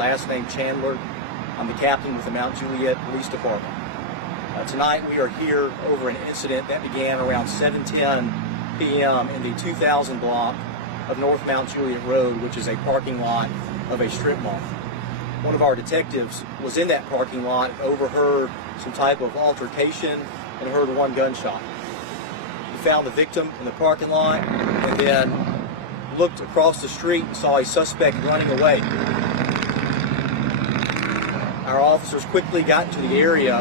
last name Chandler. I'm the captain with the Mount Juliet Police Department. Tonight we are here over an incident that began around 7:10 p.m. in the 2000 block of North Mount Juliet Road, which is a parking lot of a strip mall. One of our detectives was in that parking lot and overheard some type of altercation and heard one gunshot. He found the victim in the parking lot and then looked across the street and saw a suspect running away. Our officers quickly got into the area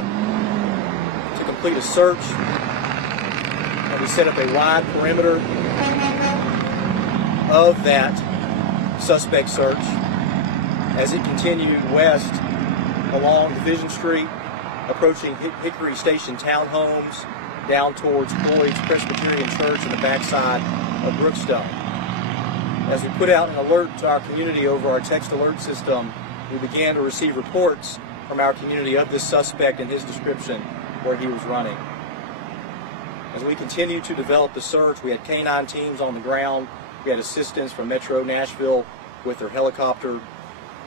to complete a search, and we set up a wide perimeter of that suspect search as it continued west along Division Street, approaching Hickory Station townhomes, down towards Floyd's Presbyterian Church and the backside of Brookstone. As we put out an alert to our community over our text alert system, we began to receive reports from our community of this suspect and his description where he was running. As we continued to develop the search, we had canine teams on the ground. We had assistance from Metro Nashville with their helicopter.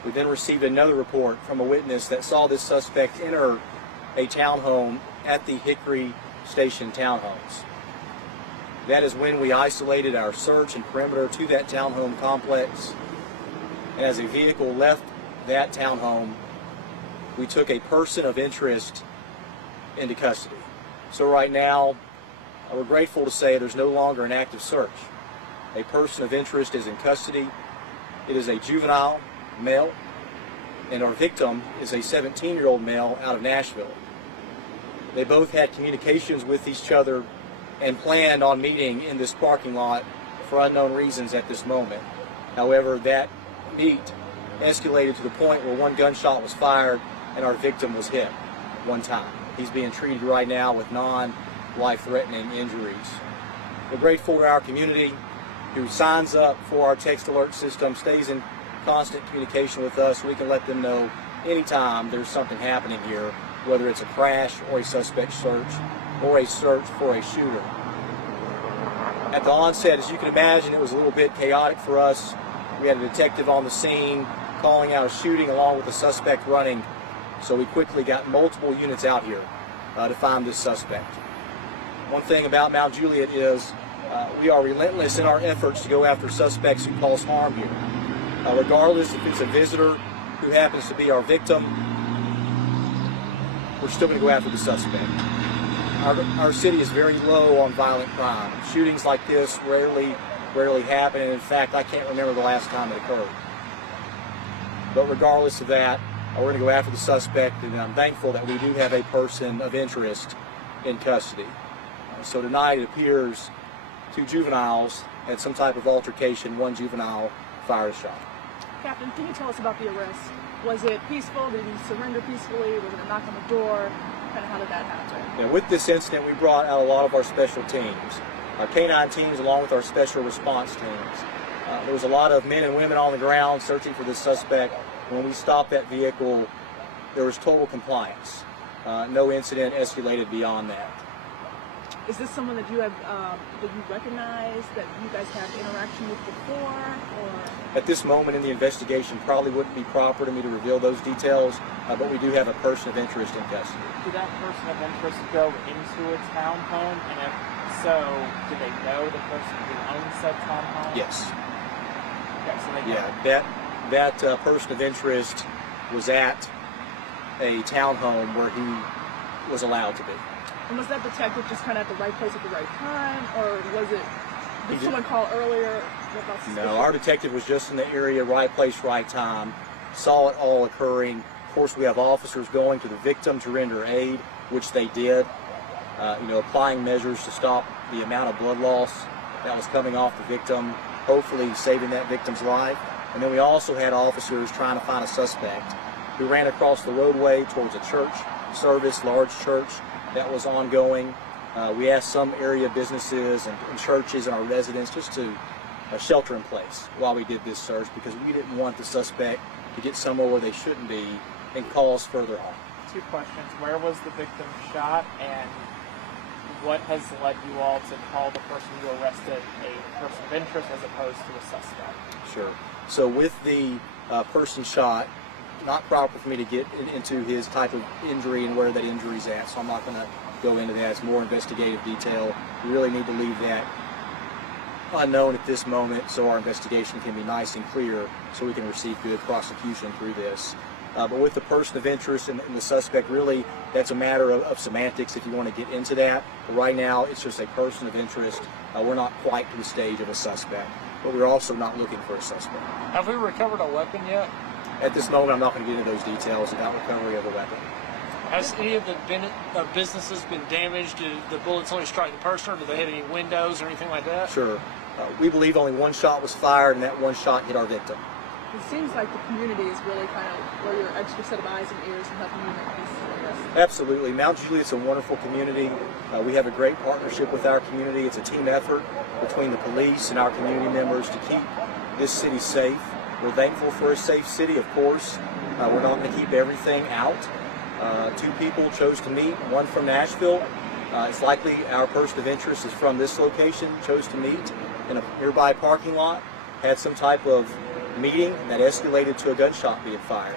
We then received another report from a witness that saw this suspect enter a townhome at the Hickory Station townhomes. That is when we isolated our search and perimeter to that townhome complex. And as a vehicle left that townhome, we took a person of interest into custody. So right now, we're grateful to say there's no longer an active search. A person of interest is in custody. It is a juvenile male, and our victim is a 17-year-old male out of Nashville. They both had communications with each other and planned on meeting in this parking lot for unknown reasons at this moment. However, that meet escalated to the point where one gunshot was fired and our victim was hit one time. He's being treated right now with non-life-threatening injuries. We're grateful to our community who signs up for our text alert system, stays in constant communication with us. We can let them know anytime there's something happening here, whether it's a crash or a suspect search or a search for a shooter. At the onset, as you can imagine, it was a little bit chaotic for us. We had a detective on the scene calling out a shooting along with a suspect running, so we quickly got multiple units out here to find this suspect. One thing about Mount Juliet is we are relentless in our efforts to go after suspects who cause harm here. Regardless if it's a visitor who happens to be our victim, we're still going to go after the suspect. Our city is very low on violent crime. Shootings like this rarely happen, and in fact, I can't remember the last time it occurred. But regardless of that, we're going to go after the suspect, and I'm thankful that we do have a person of interest in custody. So tonight it appears two juveniles had some type of altercation. One juvenile fired a shot. Captain, can you tell us about the arrest? Was it peaceful? Did he surrender peacefully? Was it a knock on the door? Kind of how did that happen? Yeah, with this incident, we brought out a lot of our special teams, our canine teams along with our special response teams. There was a lot of men and women on the ground searching for this suspect. When we stopped that vehicle, there was total compliance. No incident escalated beyond that. Is this someone that you have, that you recognize, that you guys have interaction with before, or? At this moment in the investigation, probably wouldn't be proper to me to reveal those details, but we do have a person of interest in custody. Did that person of interest go into a townhome, and if so, do they know the person who owns said townhome? Yes. Okay, so they know. Yeah, that person of interest was at a townhome where he was allowed to be. And was that detective just kind of at the right place at the right time, or was it, did someone call earlier? No, our detective was just in the area, right place, right time, saw it all occurring. Of course, we have officers going to the victim to render aid, which they did, applying measures to stop the amount of blood loss that was coming off the victim, hopefully saving that victim's life. And then we also had officers trying to find a suspect who ran across the roadway towards a church service, large church, that was ongoing. We asked some area businesses and churches and our residents just to shelter in place while we did this search, because we didn't want the suspect to get somewhere where they shouldn't be and cause further harm. Two questions. Where was the victim shot, and what has led you all to call the person you arrested a person of interest as opposed to a suspect? Sure. So with the person shot, not proper for me to get into his type of injury and where that injury's at, so I'm not going to go into that. It's more investigative detail. We really need to leave that unknown at this moment so our investigation can be nice and clear so we can receive good prosecution through this. But with the person of interest and the suspect, really, that's a matter of semantics if you want to get into that. But right now, it's just a person of interest. We're not quite to the stage of a suspect, but we're also not looking for a suspect. Have we recovered a weapon yet? At this moment, I'm not going to get into those details about recovery of a weapon. Has any of the businesses been damaged? Did the bullets only strike the person, or do they hit any windows or anything like that? Sure. We believe only one shot was fired, and that one shot hit our victim. It seems like the community is really kind of where your extra set of eyes and ears and helping you make these arrests. Absolutely. Mount Juliet's a wonderful community. We have a great partnership with our community. It's a team effort between the police and our community members to keep this city safe. We're thankful for a safe city, of course. We're not going to keep everything out. Two people chose to meet, one from Nashville. It's likely our person of interest is from this location, chose to meet in a nearby parking lot, had some type of meeting that escalated to a gunshot being fired.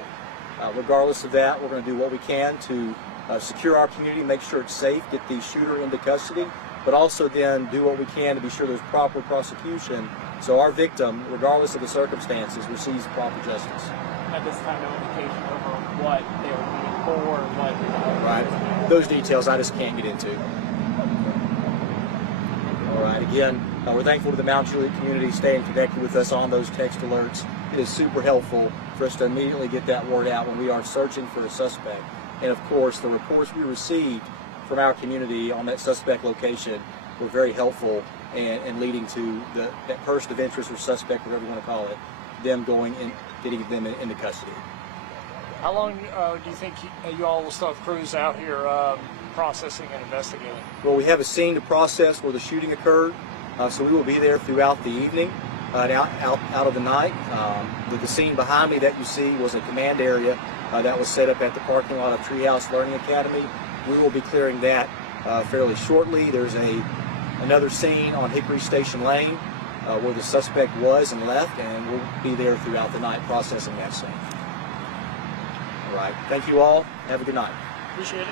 Regardless of that, we're going to do what we can to secure our community, make sure it's safe, get the shooter into custody, but also then do what we can to be sure there's proper prosecution so our victim, regardless of the circumstances, receives proper justice. At this time, no indication over what they were meeting for, what... Right. Those details I just can't get into. All right. Again, we're thankful to the Mount Juliet community staying connected with us on those text alerts. It is super helpful for us to immediately get that word out when we are searching for a suspect. And of course, the reports we received from our community on that suspect location were very helpful and leading to that person of interest or suspect, whatever you want to call it, them going and getting them into custody. How long do you think you all will still have crews out here processing and investigating? Well, we have a scene to process where the shooting occurred, so we will be there throughout the evening, out of the night. The scene behind me that you see was a command area that was set up at the parking lot of Treehouse Learning Academy. We will be clearing that fairly shortly. There's another scene on Hickory Station Lane where the suspect was and left, and we'll be there throughout the night processing that scene. All right. Thank you all. Have a good night. Appreciate it.